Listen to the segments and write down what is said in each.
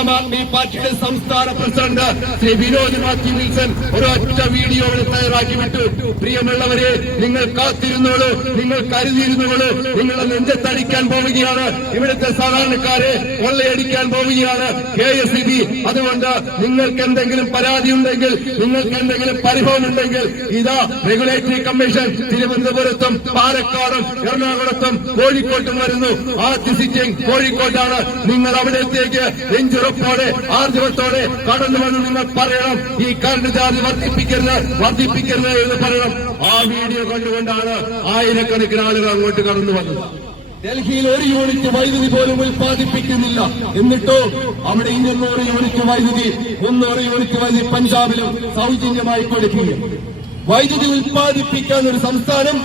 ആം ആദ്മി പാർട്ടിയുടെ സംസ്ഥാന president Shri Vinod Mathew Wilson ഒരൊറ്റ വീഡിയോ തയ്യാറാക്കി വിട്ടു. പ്രിയമുള്ളവരെ നിങ്ങൾ കാത്തിരുന്നോളൂ നിങ്ങൾ കരുതിയിരുന്നോളൂ നിങ്ങളെ നെഞ്ചത്തടിക്കാൻ പോവുകയാണ്. ഇവിടുത്തെ സാധാരണക്കാരെ കൊള്ളയടിക്കാൻ പോവുകയാണ്. കെ എസ് ഇ അതുകൊണ്ട് നിങ്ങൾക്ക് എന്തെങ്കിലും പരാതി ഉണ്ടെങ്കിൽ നിങ്ങൾക്ക് എന്തെങ്കിലും പരിഭവം ഉണ്ടെങ്കിൽ ഇതാ റെഗുലേറ്ററി കമ്മീഷൻ തിരുവനന്തപുരത്തും പാലക്കാടും എറണാകുളത്തും കോഴിക്കോട്ടും വരുന്നു. ആദ്യ സിറ്റിംഗ് കോഴിക്കോട്ടാണ്. നിങ്ങൾ അവിടത്തേക്ക് നെഞ്ചുറപ്പോടെ ആർജവത്തോടെ കടന്നു വന്ന് നിങ്ങൾ പറയണം. ഈ കറണ്ട് ചാർജ് വർദ്ധിപ്പിക്കരുത് വർദ്ധിപ്പിക്കരുത് എന്ന് പറയണം. ആ വീഡിയോ കണ്ടുകൊണ്ടാണ് ആയിരക്കണക്കിന് ആളുകൾ അങ്ങോട്ട് കടന്നു വന്നത്. ഡൽഹിയിൽ ഒരു യൂണിറ്റ് വൈദ്യുതി പോലും ഉൽപ്പാദിപ്പിക്കുന്നില്ല. എന്നിട്ടോ അവിടെ ഇരുന്നൂറ് യൂണിറ്റ് വൈദ്യുതി മുന്നൂറ് യൂണിറ്റ് വൈദ്യുതി പഞ്ചാബിലും സൗജന്യമായി കൊടുക്കുക വൈദ്യുതി ഉൽപ്പാദിപ്പിക്കാൻ ഒരു സംസ്ഥാനം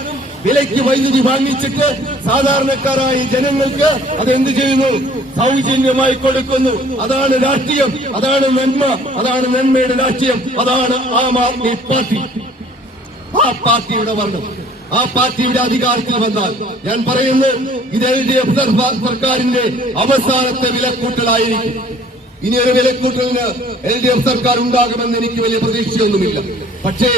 വിലയ്ക്ക് വൈദ്യുതി വാങ്ങിച്ചിട്ട് സാധാരണക്കാരായ ജനങ്ങൾക്ക് അത് എന്ത് ചെയ്യുന്നു? സൗജന്യമായി കൊടുക്കുന്നു. അതാണ് രാഷ്ട്രീയം അതാണ് നന്മ അതാണ് നന്മയുടെ രാഷ്ട്രീയം അതാണ് ആം ആദ്മി പാർട്ടി. ആ പാർട്ടിയുടെ വർണം ആ പാർട്ടിയുടെ അധികാരത്തിൽ വന്നാൽ ഞാൻ പറയുന്നു ഇത് എൽ ഡി എഫ് സർക്കാരിന്റെ അവസാനത്തെ വിലക്കൂട്ടലായിരിക്കും. ഇനി ഒരു വിലക്കൂട്ടലിന് എൽ ഡി എഫ് സർക്കാർ ഉണ്ടാകുമെന്ന് എനിക്ക് വലിയ പ്രതീക്ഷയൊന്നുമില്ല. പക്ഷേ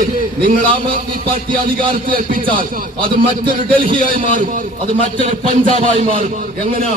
നിങ്ങൾ ആം ആദ്മി പാർട്ടി അധികാരത്തിൽ ഏൽപ്പിച്ചാൽ അത് മറ്റൊരു ഡൽഹിയായി മാറും. അത് മറ്റൊരു പഞ്ചാബായി മാറും. എങ്ങനെ?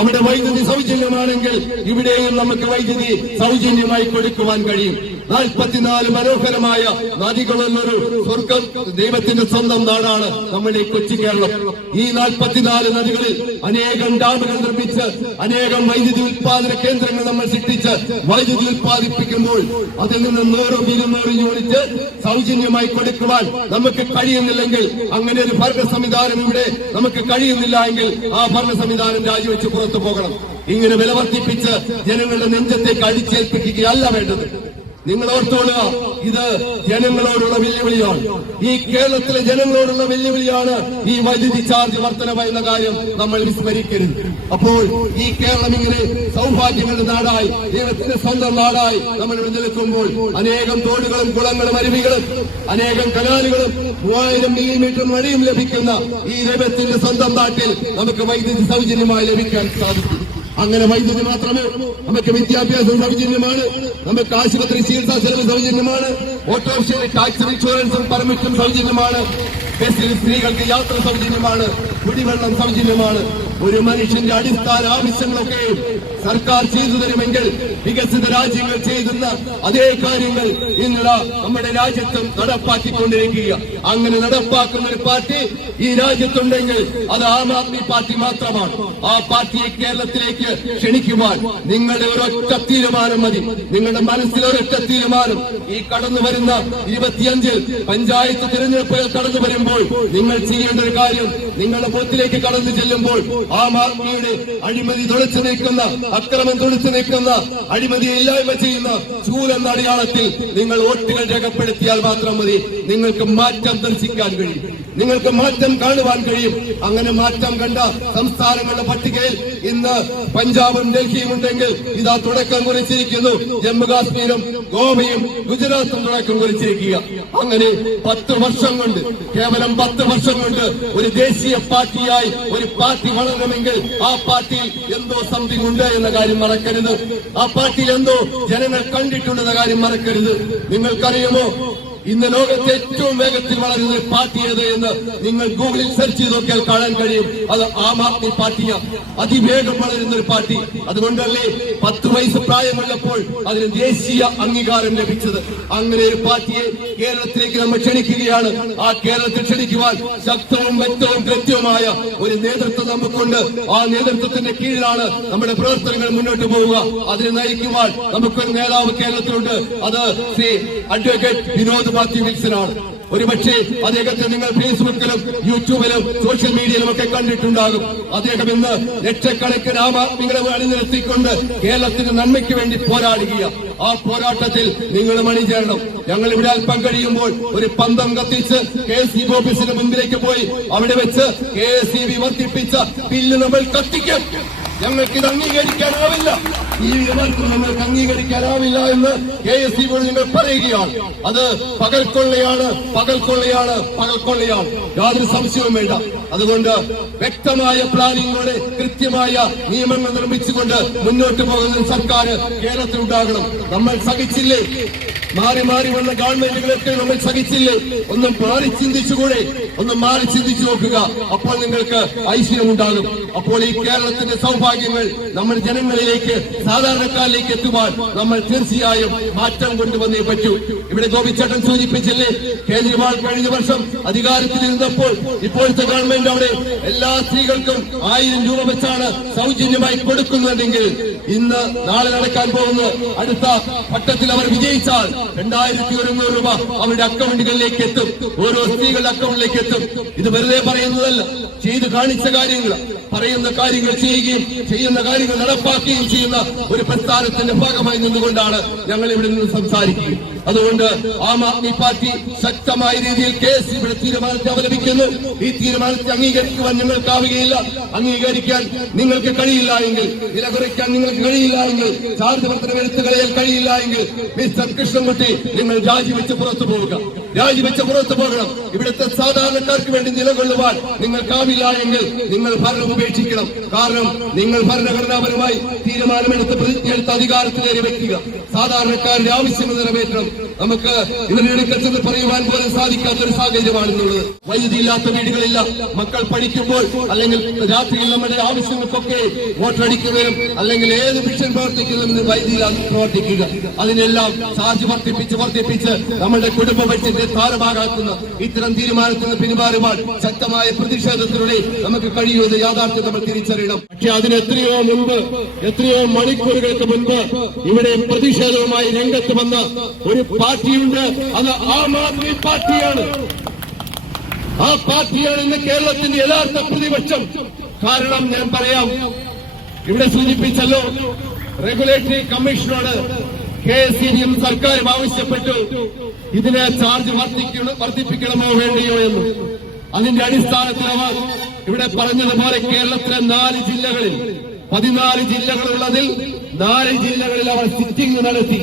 അവിടെ വൈദ്യുതി സൗജന്യമാണെങ്കിൽ ഇവിടെയും നമുക്ക് വൈദ്യുതി സൗജന്യമായി കൊടുക്കുവാൻ കഴിയും. നാൽപ്പത്തിനാല് മനോഹരമായ നദികളുള്ളൊരു സ്വർഗം ദൈവത്തിന്റെ സ്വന്തം നാടാണ് നമ്മുടെ ഈ കൊച്ചി കേരളം. ഈ നാൽപ്പത്തിനാല് നദികളിൽ അനേകം ഡാമുകൾ നിർമ്മിച്ച് അനേകം വൈദ്യുതി ഉത്പാദന കേന്ദ്രങ്ങൾ നമ്മൾ സൃഷ്ടിച്ച് വൈദ്യുതി ഉത്പാദിപ്പിക്കുമ്പോൾ അതിൽ നിന്ന് നൂറും ഇരുന്നൂറ് യൂണിറ്റ് സൗജന്യമായി കൊടുക്കുവാൻ നമുക്ക് കഴിയുന്നില്ലെങ്കിൽ അങ്ങനെ ഒരു ഭരണ സംവിധാനം ഇവിടെ നമുക്ക് കഴിയുന്നില്ല എങ്കിൽ ആ ഭരണ സംവിധാനം രാജിവെച്ച് പുറത്തു പോകണം. ഇങ്ങനെ വില വർദ്ധിപ്പിച്ച് ജനങ്ങളുടെ നെഞ്ചത്തേക്ക് അടിച്ചേൽപ്പിക്കുകയല്ല വേണ്ടത്. നിങ്ങൾ ഓർത്തോളുക ഇത് ജനങ്ങളോടുള്ള വെല്ലുവിളിയാണ്. ഈ കേരളത്തിലെ ജനങ്ങളോടുള്ള വെല്ലുവിളിയാണ് ഈ വൈദ്യുതി ചാർജ് വർധനവ് എന്ന കാര്യം നമ്മൾ വിസ്മരിക്കരുത്. അപ്പോൾ ഈ കേരളം ഇങ്ങനെ സൗഭാഗ്യങ്ങളുടെ നാടായി ദൈവത്തിന്റെ സ്വന്തം നാടായി നമ്മൾ നിലനിൽക്കുമ്പോൾ അനേകം തോടുകളും കുളങ്ങളും അരുവികളും അനേകം കനാലുകളും മൂവായിരം മില്ലിമീറ്റർ മഴയും ലഭിക്കുന്ന ഈ ദൈവത്തിന്റെ സ്വന്തം നാട്ടിൽ നമുക്ക് വൈദ്യുതി സൗജന്യമായി ലഭിക്കാൻ സാധിക്കും. അങ്ങനെ വൈദ്യുതി മാത്രമേ നമുക്ക് വിദ്യാഭ്യാസം സൗജന്യമാണ്. നമുക്ക് ആശുപത്രി ചികിത്സാ ചെലവ് സൗജന്യമാണ്. ഓട്ടോറിക്ഷയിൽ ടാക്സ് ഇൻഷുറൻസും പെർമിറ്റും സൗജന്യമാണ്. ബസ്സിൽ സ്ത്രീകൾക്ക് യാത്ര സൗജന്യമാണ്. കുടിവെള്ളം സൗജന്യമാണ്. ഒരു മനുഷ്യന്റെ അടിസ്ഥാന ആവശ്യങ്ങളൊക്കെ സർക്കാർ ചെയ്തു തരുമെങ്കിൽ വികസിത രാജ്യങ്ങൾ ചെയ്തുന്ന അതേ കാര്യങ്ങൾ ഇന്നലെ നമ്മുടെ രാജ്യത്തും നടപ്പാക്കിക്കൊണ്ടിരിക്കുക അങ്ങനെ നടപ്പാക്കുന്ന ഒരു പാർട്ടി ഈ രാജ്യത്തുണ്ടെങ്കിൽ അത് ആം ആദ്മി പാർട്ടി മാത്രമാണ്. ആ പാർട്ടിയെ കേരളത്തിലേക്ക് ക്ഷണിക്കുവാൻ നിങ്ങളുടെ ഒരൊറ്റ തീരുമാനം മതി. നിങ്ങളുടെ മനസ്സിൽ ഒരൊറ്റ തീരുമാനം. ഈ കടന്നു വരുന്ന ഇരുപത്തിയഞ്ചിൽ പഞ്ചായത്ത് തിരഞ്ഞെടുപ്പുകൾ കടന്നു വരുമ്പോൾ നിങ്ങൾ ചെയ്യേണ്ട ഒരു കാര്യം നിങ്ങളുടെ ബൂത്തിലേക്ക് കടന്നു ചെല്ലുമ്പോൾ ആം ആദ്മിയുടെ അഴിമതി തുളച്ചു നീക്കുന്ന അക്രമം തുണിച്ചു നിൽക്കുന്ന അഴിമതി ഇല്ലായ്മ ചെയ്യുന്ന ചൂലെന്ന അടയാളത്തിൽ നിങ്ങൾ വോട്ടുകൾ രേഖപ്പെടുത്തിയാൽ മാത്രം മതി. നിങ്ങൾക്ക് മാറ്റം ദർശിക്കാൻ കഴിയും. നിങ്ങൾക്ക് മാറ്റം കാണുവാൻ കഴിയും. അങ്ങനെ മാറ്റം കണ്ട സംസ്ഥാനങ്ങളുടെ പട്ടികയിൽ ഇന്ന് പഞ്ചാബും ഡൽഹിയും ഉണ്ടെങ്കിൽ ഇതാ തുടക്കം കുറിച്ചിരിക്കുന്നു. ജമ്മു കാശ്മീരും ഗോവയും ഗുജറാത്തും തുടക്കം കുറിച്ചിരിക്കുക. അങ്ങനെ പത്ത് വർഷം കൊണ്ട് കേവലം പത്ത് വർഷം കൊണ്ട് ഒരു ദേശീയ പാർട്ടിയായി ഒരു പാർട്ടി വളരണമെങ്കിൽ ആ പാർട്ടിയിൽ എന്തോ സംതിങ് ഉണ്ട് എന്ന കാര്യം മറക്കരുത്. ആ പാർട്ടിയിൽ എന്തോ ജനങ്ങൾ കണ്ടിട്ടുണ്ടെന്ന കാര്യം മറക്കരുത്. നിങ്ങൾക്കറിയുമോ? ഇന്ന് ലോകത്തെ ഏറ്റവും വേഗത്തിൽ വളരുന്ന പാർട്ടി ഏത് എന്ന് നിങ്ങൾ ഗൂഗിളിൽ സെർച്ച് ചെയ്ത് നോക്കിയാൽ കാണാൻ കഴിയും. അത് ആം ആദ്മി പാർട്ടിയാണ്. അതിവേഗം വളരുന്ന ഒരു പാർട്ടി. അതുകൊണ്ടല്ലേ പത്ത് വയസ്സ് പ്രായമുള്ളപ്പോൾ അതിന് ദേശീയ അംഗീകാരം ലഭിച്ചത്. അങ്ങനെ ഒരു പാർട്ടിയെ കേരളത്തിലേക്ക് നമ്മൾ ക്ഷണിക്കുകയാണ്. ആ കേരളത്തിൽ ക്ഷണിക്കുവാൻ ശക്തവും വ്യക്തവും കൃത്യവുമായ ഒരു നേതൃത്വം നമുക്കുണ്ട്. ആ നേതൃത്വത്തിന്റെ കീഴിലാണ് നമ്മുടെ പ്രവർത്തനങ്ങൾ മുന്നോട്ട് പോവുക. അതിനെ നയിക്കുവാൻ നമുക്കൊരു നേതാവ് കേരളത്തിലുണ്ട്. അത് ശ്രീ അഡ്വക്കേറ്റ് വിനോദ് മാത്യു വിൽസനാണ് ഒരുപക്ഷെ അദ്ദേഹത്തെ നിങ്ങൾ ഫേസ്ബുക്കിലും യൂട്യൂബിലും സോഷ്യൽ മീഡിയയിലും ഒക്കെ കണ്ടിട്ടുണ്ടാകും. അദ്ദേഹം ഇന്ന് ലക്ഷക്കണക്കിന് ആമാത്മികളെ അണിനിരത്തിക്കൊണ്ട് കേരളത്തിന്റെ നന്മയ്ക്ക് വേണ്ടി പോരാടുക ആ പോരാട്ടത്തിൽ നിങ്ങൾ അണിചേരണം ഞങ്ങൾ ഇവിടെ അല്പം കഴിയുമ്പോൾ ഒരു പന്തം കത്തിച്ച് കെ എസ് ഇ ഓഫീസിന് മുൻപിലേക്ക് പോയി അവിടെ വെച്ച് കെ എസ് ഇ ബി വർദ്ധിപ്പിച്ച ബില്ല് നമ്മൾ കത്തിക്കും. ഞങ്ങൾക്ക് ഇത് അംഗീകരിക്കാനാവില്ല. ഈ വിമർശനം നമ്മൾക്ക് അംഗീകരിക്കാനാവില്ല എന്ന് കെ എസ് ഇ നിങ്ങൾ പറയുകയാണ്. അത് പകൽക്കൊള്ളയാണ് പകൽക്കൊള്ളയാണ് പകൽക്കൊള്ളയാണ് യാതൊരു സംശയവും വേണ്ട. അതുകൊണ്ട് വ്യക്തമായ പ്ലാനിങ്ങോടെ കൃത്യമായ നിയമങ്ങൾ നിർമ്മിച്ചുകൊണ്ട് മുന്നോട്ട് പോകുന്ന സർക്കാർ കേരളത്തിൽ ഉണ്ടാകണം നമ്മൾ സഹിച്ചില്ലേ? മാറി മാറി വന്ന ഗവൺമെന്റുകളൊക്കെ നമ്മൾ സഹിച്ചില്ലേ? ഒന്നും മാറി ചിന്തിച്ചുകൂടെ? ഒന്ന് മാറി ചിന്തിച്ചു നോക്കുക. അപ്പോൾ നിങ്ങൾക്ക് ഐശ്വര്യം ഉണ്ടാകും. അപ്പോൾ ഈ കേരളത്തിന്റെ സൗഭാഗ്യങ്ങൾ നമ്മുടെ ജനങ്ങളിലേക്ക് സാധാരണക്കാരിലേക്ക് എത്തുവാൻ നമ്മൾ തീർച്ചയായും മാറ്റം കൊണ്ടുവന്നേ പറ്റൂ. ഇവിടെ ഗോപിച്ചേട്ടൻ സൂചിപ്പിച്ചില്ലേ? കേജ്രിവാൾ കഴിഞ്ഞ വർഷം അധികാരത്തിൽ ഇരുന്നപ്പോൾ ഇപ്പോഴത്തെ ഗവൺമെന്റ് അവിടെ എല്ലാ സ്ത്രീകൾക്കും ആയിരം രൂപ വെച്ചാണ് സൗജന്യമായി കൊടുക്കുന്നതെങ്കിൽ ഇന്ന് നാളെ നടക്കാൻ പോകുന്ന അടുത്ത ഘട്ടത്തിൽ അവർ വിജയിച്ചാൽ രണ്ടായിരത്തി ഒരുന്നൂറ് രൂപ അവരുടെ അക്കൗണ്ടുകളിലേക്ക് എത്തും. ഓരോ സ്ത്രീകളുടെ അക്കൗണ്ടിലേക്ക് എത്തും. ഇത് വെറുതെ പറയുന്നതല്ല. ചെയ്ത് കാണിച്ച കാര്യങ്ങൾ പറയുന്ന കാര്യങ്ങൾ ചെയ്യുകയും ചെയ്യുന്ന കാര്യങ്ങൾ നടപ്പാക്കുകയും ചെയ്യുന്ന ഒരു പ്രസ്ഥാനത്തിന്റെ ഭാഗമായി നിന്നുകൊണ്ടാണ് ഞങ്ങൾ ഇവിടെ നിന്ന് സംസാരിക്കുക. അതുകൊണ്ട് ആം ആദ്മി പാർട്ടി ശക്തമായ രീതിയിൽ കേസ് ഇവിടെ തീരുമാനത്തെ അവലംബിക്കുന്നു. ഈ തീരുമാനത്തെ അംഗീകരിക്കുവാൻ ഞങ്ങൾക്കാവുകയില്ല അംഗീകരിക്കാൻ നിങ്ങൾക്ക് കഴിയില്ല എങ്കിൽ വില കുറയ്ക്കാൻ നിങ്ങൾക്ക് കഴിയില്ല എങ്കിൽ ചാർജ് വർദ്ധന എടുത്തു കളയാൻ കഴിയില്ല എങ്കിൽ മിസ്റ്റർ കൃഷ്ണൻകുട്ടി നിങ്ങൾ രാജിവെച്ച് പുറത്തു പോവുക. രാജിവെച്ച് പുറത്തു പോകണം. ഇവിടുത്തെ സാധാരണക്കാർക്ക് വേണ്ടി നിലകൊള്ളുവാൻ നിങ്ങൾക്കാവില്ല എങ്കിൽ നിങ്ങൾ ഭരണം ഉപേക്ഷിക്കണം. കാരണം നിങ്ങൾ ഭരണഘടനാപരമായി തീരുമാനമെടുത്ത് പ്രതിജ്ഞ എടുത്ത് അധികാരത്തിലേറി വെക്കുക സാധാരണക്കാരുടെ ആവശ്യങ്ങൾ നിറവേറ്റണം. നമുക്ക് ഇവരുടെ ചെന്ന് പറയുവാൻ പോലും സാധിക്കാത്ത ഒരു സാഹചര്യമാണെന്നുള്ളത്. വൈദ്യുതി ഇല്ലാത്ത വീടുകളില്ല. മക്കൾ പഠിക്കുമ്പോൾ അല്ലെങ്കിൽ രാത്രിയിൽ നമ്മുടെ ആവശ്യങ്ങൾക്കൊക്കെ വോട്ടടിക്കുന്നതിനും അല്ലെങ്കിൽ ഏത് മിഷൻ പ്രവർത്തിക്കുന്നതിനും വൈദ്യുതി പ്രവർത്തിക്കുക. അതിനെല്ലാം ചാർജ് വർദ്ധിപ്പിച്ച് വർദ്ധിപ്പിച്ച് നമ്മുടെ കുടുംബ ബഡ്ജറ്റ് താരമാകാക്കുന്ന ഇത്തരം തീരുമാനത്തിന് പിന്മാറുവാൻ ശക്തമായ പ്രതിഷേധത്തിലൂടെ നമുക്ക് കഴിയുന്നത് യാഥാർത്ഥ്യം നമ്മൾ തിരിച്ചറിയണം. പക്ഷെ അതിന് എത്രയോ മുൻപ് എത്രയോ മണിക്കൂറുകൾക്ക് മുൻപ് ഇവിടെ പ്രതിഷേധവുമായി രംഗത്ത് വന്ന ഒരു പാർട്ടിയുണ്ട്. അത് ആം ആദ്മി പാർട്ടിയാണ്. ആ പാർട്ടിയാണ് ഇന്ന് കേരളത്തിന്റെ യഥാർത്ഥ പ്രതിപക്ഷം. കാരണം ഞാൻ പറയാം ഇവിടെ സൂചിപ്പിച്ചല്ലോ റെഗുലേറ്ററി കമ്മീഷനോട് കെ എസ് സി ഡിയും സർക്കാരും ആവശ്യപ്പെട്ടു. ഇതിനെ ചാർജ് വർദ്ധിപ്പിക്കണമോ വേണ്ടിയോ എന്ന്. അതിന്റെ അടിസ്ഥാനത്തിൽ അവർ ഇവിടെ പറഞ്ഞതുപോലെ കേരളത്തിലെ നാല് ജില്ലകളിൽ പതിനാല് ജില്ലകളുള്ളതിൽ നാല് ജില്ലകളിൽ അവർ സിറ്റിംഗ് നടത്തി.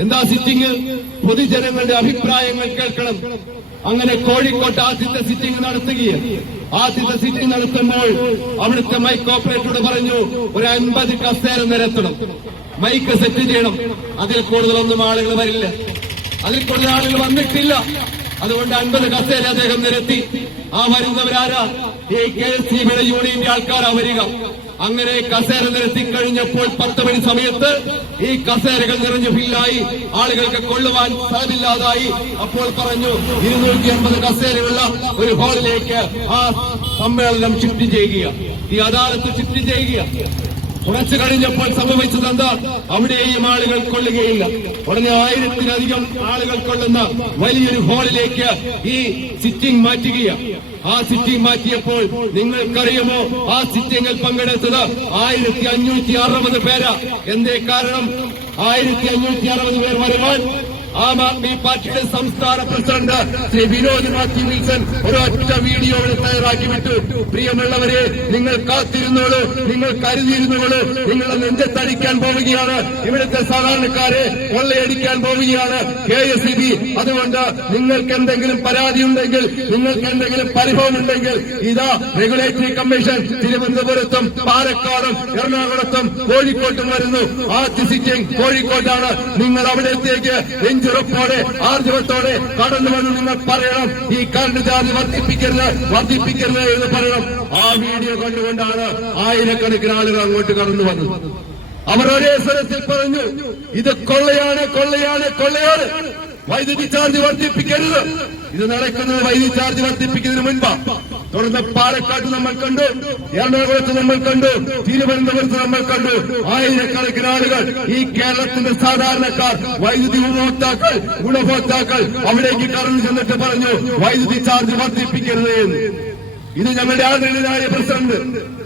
എന്താ സിറ്റിംഗ്? പൊതുജനങ്ങളുടെ അഭിപ്രായങ്ങൾ കേൾക്കണം. അങ്ങനെ കോഴിക്കോട്ട് ആദ്യത്തെ സിറ്റിംഗ് നടത്തുകയും ആദ്യത്തെ സിറ്റിംഗ് നടത്തുമ്പോൾ അവിടുത്തെ മൈക്ക് ഓപ്പറേറ്ററോട് പറഞ്ഞു ഒരു അൻപത് കസേര നിരത്തണം മൈക്ക് സെറ്റ് ചെയ്യണം. അതിൽ കൂടുതലൊന്നും ആളുകൾ വരില്ല. അതിൽ കൂടുതൽ ആളുകൾ വന്നിട്ടില്ല. അതുകൊണ്ട് അൻപത് കസേര അദ്ദേഹം നിരത്തി. ആ വരുന്നവരാരാ? ഈ കെ സി യൂണിയന്റെ ആൾക്കാരാ വരിക. അങ്ങനെ കസേര നിരത്തി കഴിഞ്ഞപ്പോൾ പത്ത് മണി സമയത്ത് ഈ കസേരകൾ നിറഞ്ഞു ഫില്ലായി. ആളുകൾക്ക് കൊള്ളുവാൻ സ്ഥലമില്ലാതായി. അപ്പോൾ പറഞ്ഞു ഇരുന്നൂറ്റി അൻപത് കസേരയുള്ള ഒരു ഹാളിലേക്ക് ആ സമ്മേളനം ചുറ്റി ചെയ്യുക. ഈ അദാലത്ത് ചുറ്റി ചെയ്യുക. കുറച്ചു കഴിഞ്ഞപ്പോൾ സംഭവിച്ചത് എന്താ അവിടെയും ആളുകൾ കൊള്ളുകയില്ല. ഉടനെ ആയിരത്തിലധികം ആളുകൾ കൊള്ളുന്ന വലിയൊരു ഹാളിലേക്ക് ഈ സിറ്റിംഗ് മാറ്റുകയാണ്. ആ സിറ്റിംഗ് മാറ്റിയപ്പോൾ നിങ്ങൾക്കറിയുമോ? ആ സിറ്റിംഗിൽ പങ്കെടുത്തത് ആയിരത്തി അഞ്ഞൂറ്റി അറുപത് പേരാ. എന്തേ കാരണം? ആയിരത്തി അഞ്ഞൂറ്റി അറുപത് പേർ വരുവാൻ ആം ആദ്മി പാർട്ടിയുടെ സംസ്ഥാന president Shri Vinod Mathew Wilson ഒരൊറ്റ വീഡിയോ തയ്യാറാക്കി വിട്ടു. പ്രിയമുള്ളവരെ നിങ്ങൾ കാത്തിരുന്നോളൂ നിങ്ങൾ കരുതിയിരുന്നോളൂ നിങ്ങളെ നെഞ്ചത്തടിക്കാൻ പോവുകയാണ്. ഇവിടുത്തെ സാധാരണക്കാരെ കൊള്ളയടിക്കാൻ പോവുകയാണ് കെ എസ് ഇ അതുകൊണ്ട് നിങ്ങൾക്ക് എന്തെങ്കിലും പരാതി ഉണ്ടെങ്കിൽ നിങ്ങൾക്ക് എന്തെങ്കിലും പരിഭവം ഉണ്ടെങ്കിൽ ഇതാ റെഗുലേറ്ററി കമ്മീഷൻ തിരുവനന്തപുരത്തും പാലക്കാടും എറണാകുളത്തും കോഴിക്കോട്ടും വരുന്നു. ആദ്യ സിറ്റിംഗ് കോഴിക്കോട്ടാണ്. നിങ്ങൾ അവിടത്തേക്ക് നെഞ്ചുറപ്പോടെ ആർജവത്തോടെ കടന്നു വന്ന് നിങ്ങൾ പറയണം. ഈ ചാർജ് വർദ്ധിപ്പിക്കരുത് വർദ്ധിപ്പിക്കരുത് എന്ന് പറയണം. ആ വീഡിയോ കണ്ടുകൊണ്ടാണ് ആയിരക്കണക്കിന് ആളുകൾ അങ്ങോട്ട് കടന്നു വന്നത്. അവർ ഒരേ സ്വരത്തിൽ പറഞ്ഞു ഇത് കൊള്ളയാണ് കൊള്ളയാണ് കൊള്ളയാണ്. വൈദ്യുതി ചാർജ് വർദ്ധിപ്പിക്കരുത്. ഇത് നടക്കുന്നത് വൈദ്യുതി ചാർജ് വർദ്ധിപ്പിക്കുന്നതിന് മുൻപാ. തുടർന്ന് പാലക്കാട്ട് നമ്മൾ കണ്ടു എറണാകുളത്ത് നമ്മൾ കണ്ടു തിരുവനന്തപുരത്ത് നമ്മൾ കണ്ടു. ആയിരക്കണക്കിന് ആളുകൾ ഈ കേരളത്തിന്റെ സാധാരണക്കാർ വൈദ്യുതി ഉപഭോക്താക്കൾ ഗുണഭോക്താക്കൾ അവിടേക്ക് കടന്നു ചെന്നിട്ട് പറഞ്ഞു വൈദ്യുതി ചാർജ് വർദ്ധിപ്പിക്കരുത് എന്ന്. ഇത് ഞങ്ങളുടെ ആദരണീയനായ പ്രസിഡന്റ്.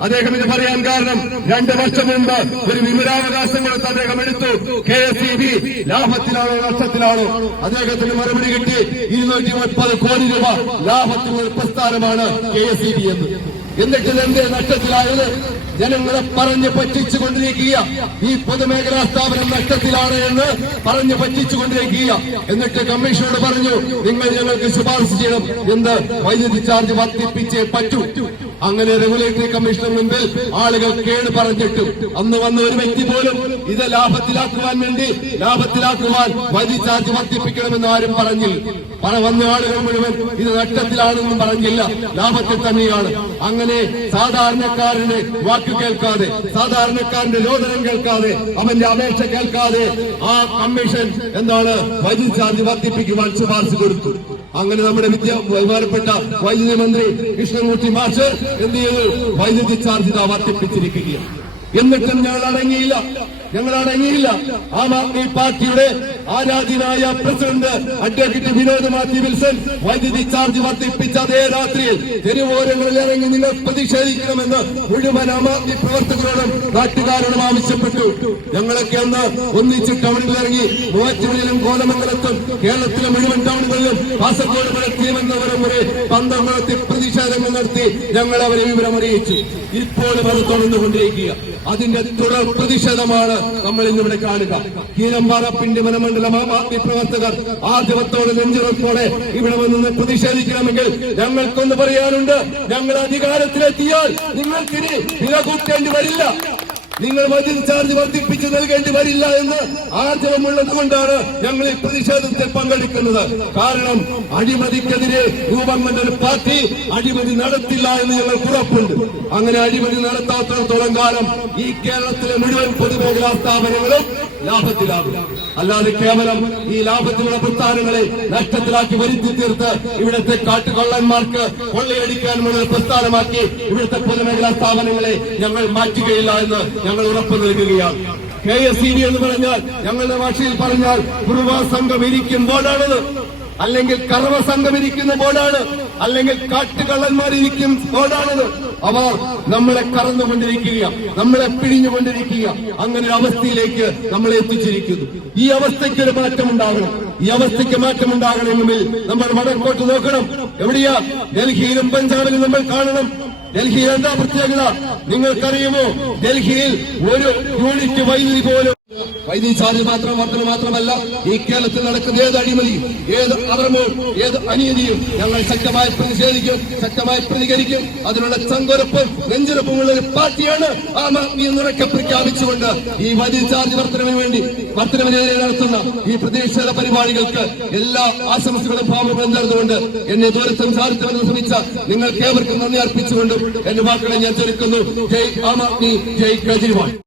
അദ്ദേഹം ഇത് പറയാൻ കാരണം രണ്ട് വർഷം മുമ്പ് ഒരു വിവരാവകാശം കൊടുത്ത് അദ്ദേഹം എടുത്തു. കെ എസ് ഇ ബി ലാഭത്തിലാണോ നഷ്ടത്തിലാണോ? അദ്ദേഹത്തിന് മറുപടി കിട്ടി. ഇരുന്നൂറ്റി മുപ്പത് കോടി രൂപ ലാഭത്തിനുള്ള പ്രസ്ഥാനമാണ് കെ എസ് ഇ ബി എന്ന്. എന്നിട്ട് എന്റെ നഷ്ടത്തിലായത്? ജനങ്ങളെ പറഞ്ഞു പറ്റിച്ചു കൊണ്ടിരിക്കുക ഈ പൊതുമേഖലാ സ്ഥാപനം നഷ്ടത്തിലാണ് എന്ന് പറഞ്ഞു പറ്റിച്ചു കൊണ്ടിരിക്കുക എന്നിട്ട് കമ്മീഷനോട് പറഞ്ഞു നിങ്ങൾ ഞങ്ങൾക്ക് ശുപാർശ ചെയ്യണം. എന്ത് വൈദ്യുതി ചാർജ് വർദ്ധിപ്പിച്ചേ പറ്റൂ. അങ്ങനെ റെഗുലേറ്ററി കമ്മീഷന് മുൻപിൽ ആളുകൾ കേട് പറഞ്ഞിട്ടും. അന്ന് വന്ന ഒരു വ്യക്തി പോലും ഇത് ലാഭത്തിലാക്കുവാൻ വേണ്ടി ലാഭത്തിലാക്കുവാൻ വരി ചാർജ് വർദ്ധിപ്പിക്കണമെന്ന് ആരും പറഞ്ഞില്ല. പല വന്ന ആളുകൾ മുഴുവൻ ഇത് നഷ്ടത്തിലാണെന്നും പറഞ്ഞില്ല. ലാഭത്തിൽ തന്നെയാണ്. അങ്ങനെ സാധാരണക്കാരന് വാക്ക് കേൾക്കാതെ സാധാരണക്കാരന്റെ രോദനം കേൾക്കാതെ അവന്റെ അപേക്ഷ കേൾക്കാതെ ആ കമ്മീഷൻ എന്താണ് വരി ചാർജ് വർദ്ധിപ്പിക്കുവാൻ ശുപാർശ കൊടുത്തു. അങ്ങനെ നമ്മുടെ വിദ്യ ബഹുമാനപ്പെട്ട വൈദ്യുതി മന്ത്രി കൃഷ്ണൻകുട്ടി മാഷ് എന്ത് ചെയ്തു? വൈദ്യുതി ചാർജ് വർദ്ധിപ്പിച്ചിരിക്കുകയാണ്. എന്നിട്ടും ഞങ്ങൾ അടങ്ങിയില്ല ഞങ്ങൾ അടങ്ങിയില്ല ആം ആദ്മി പാർട്ടിയുടെ ആരാധ്യനായ president advocate Vinod Mathew Wilson വൈദ്യുതി ചാർജ് വർദ്ധിപ്പിച്ച അതേ രാത്രിയിൽ തെരുവോരങ്ങളിൽ ഇറങ്ങി നിങ്ങൾ പ്രതിഷേധിക്കണമെന്ന് മുഴുവൻ ആദ്മി പ്രവർത്തകരോടും നാട്ടുകാരോടും ആവശ്യപ്പെട്ടു. ഞങ്ങളൊക്കെ അന്ന് ഒന്നിച്ച് ടൗണിൽ ഇറങ്ങി മൂവാറ്റുപുഴയിലും കോലമംഗലത്തും കേരളത്തിലെ മുഴുവൻ ടൗണുകളിലും കാസർഗോഡ് മുതൽ തിരുവനന്തപുരം വരെ പന്തംകുളത്തിൽ പ്രതിഷേധങ്ങൾ നടത്തി ഞങ്ങൾ അവരെ വിവരം അറിയിച്ചു. ഇപ്പോഴും അത് തുടർന്നുകൊണ്ടിരിക്കുക അതിന്റെ തുടർ പ്രതിഷേധമാണ് നമ്മൾ ഇന്നിവിടെ കാണുക. കീരമ്പാറ പിണ്ടിമന മണ്ഡലം ആം ആദ്മി പ്രവർത്തകർ. ആദ്യവത്തോടെ നെഞ്ചുറപ്പോടെ ഇവിടെ വന്ന് പ്രതിഷേധിക്കണമെങ്കിൽ ഞങ്ങൾക്കൊന്ന് പറയാനുണ്ട് ഞങ്ങൾ അധികാരത്തിലെത്തിയാൽ നിങ്ങൾക്കിനി വില കൂട്ടേണ്ടി വരില്ല. നിങ്ങൾ വൈദ്യുതി ചാർജ് വർദ്ധിപ്പിച്ച് നൽകേണ്ടി വരില്ല എന്ന് ആർജവമുള്ളത് കൊണ്ടാണ് ഞങ്ങൾ ഈ പ്രതിഷേധത്തിൽ പങ്കെടുക്കുന്നത്. കാരണം അഴിമതിക്കെതിരെ രൂപം ഒരു പാർട്ടി അഴിമതി നടത്തില്ല എന്ന് ഞങ്ങൾ ഉറപ്പുണ്ട്. അങ്ങനെ അഴിമതി നടത്താത്തിടത്തോളം കാലം ഈ കേരളത്തിലെ മുഴുവൻ പൊതുമേഖലാ സ്ഥാപനങ്ങളും ലാഭത്തിലാകും. അല്ലാതെ കേവലം ഈ ലാഭത്തിലുള്ള പ്രസ്ഥാനങ്ങളെ നഷ്ടത്തിലാക്കി വരുത്തി തീർത്ത് ഇവിടുത്തെ കാട്ടുകൊള്ളന്മാർക്ക് കൊള്ളയടിക്കാൻ വേണ്ടി പ്രസ്ഥാനമാക്കി ഇവിടുത്തെ പൊതുമേഖലാ സ്ഥാപനങ്ങളെ ഞങ്ങൾ മാറ്റുകയില്ല എന്ന് ഞങ്ങൾ ഉറപ്പ് നൽകുകയാണ്. കെ എസ് ഇ ബി എന്ന് പറഞ്ഞാൽ ഞങ്ങളുടെ ഭാഷയിൽ പറഞ്ഞാൽ കുറുവ സംഘം ഇരിക്കും ബോർഡാണിത് അല്ലെങ്കിൽ കറവ സംഘം ഇരിക്കുന്ന ബോർഡാണ്. അല്ലെങ്കിൽ കാട്ടുകള്ളന്മാരിരിക്കും ബോർഡാണത് അവർ നമ്മളെ കറന്നുകൊണ്ടിരിക്കുക നമ്മളെ പിഴിഞ്ഞുകൊണ്ടിരിക്കുക അങ്ങനെ ഒരു അവസ്ഥയിലേക്ക് നമ്മളെ എത്തിച്ചിരിക്കുന്നു. ഈ അവസ്ഥയ്ക്ക് ഒരു മാറ്റം ഉണ്ടാകണം. ഈ അവസ്ഥയ്ക്ക് മാറ്റം ഉണ്ടാകണമെങ്കിൽ നമ്മൾ വടക്കോട്ട് നോക്കണം. എവിടെയാ? ഡൽഹിയിലും പഞ്ചാബിലും നമ്മൾ കാണണം. ഡൽഹിയിൽ എന്താ പ്രത്യേകത? നിങ്ങൾക്കറിയുമോ? ഡൽഹിയിൽ ഒരു യൂണിറ്റ് വൈദ്യുതി പോലും വൈദ്യുതി ചാർജ് മാത്രം വർദ്ധന മാത്രമല്ല ഈ കേരളത്തിൽ നടക്കുന്ന ഏത് അഴിമതിയും ഏത് അധർമ്മവും ഏത് അനീതിയും ഞങ്ങൾ ശക്തമായി പ്രതിഷേധിക്കും ശക്തമായി പ്രതികരിക്കും. അതിനുള്ള ചങ്കുരപ്പും നെഞ്ചുരപ്പുമുള്ള ഒരു പാർട്ടിയാണ് ആം ആദ്മി എന്നുറക്കെ പ്രഖ്യാപിച്ചുകൊണ്ട് ഈ വൈദ്യുതി ചാർജ് വർധനവിന് വേണ്ടി വർധനവിനെതിരെ നടത്തുന്ന ഈ പ്രതിഷേധ പരിപാടികൾക്ക് എല്ലാ ആശംസകളും ഭാവങ്ങളും നേർന്നുകൊണ്ട് എന്നെ ദൂരെ സംസാരിച്ചവരെ ശ്രമിച്ച നിങ്ങൾക്ക് ഏവർക്കും നന്ദി അർപ്പിച്ചുകൊണ്ടും എന്റെ വാക്കുകളെ ഞാൻ ചെറുക്കുന്നു ജയ് ആം ആദ്മി ജയ് കേജ്രിവാൾ.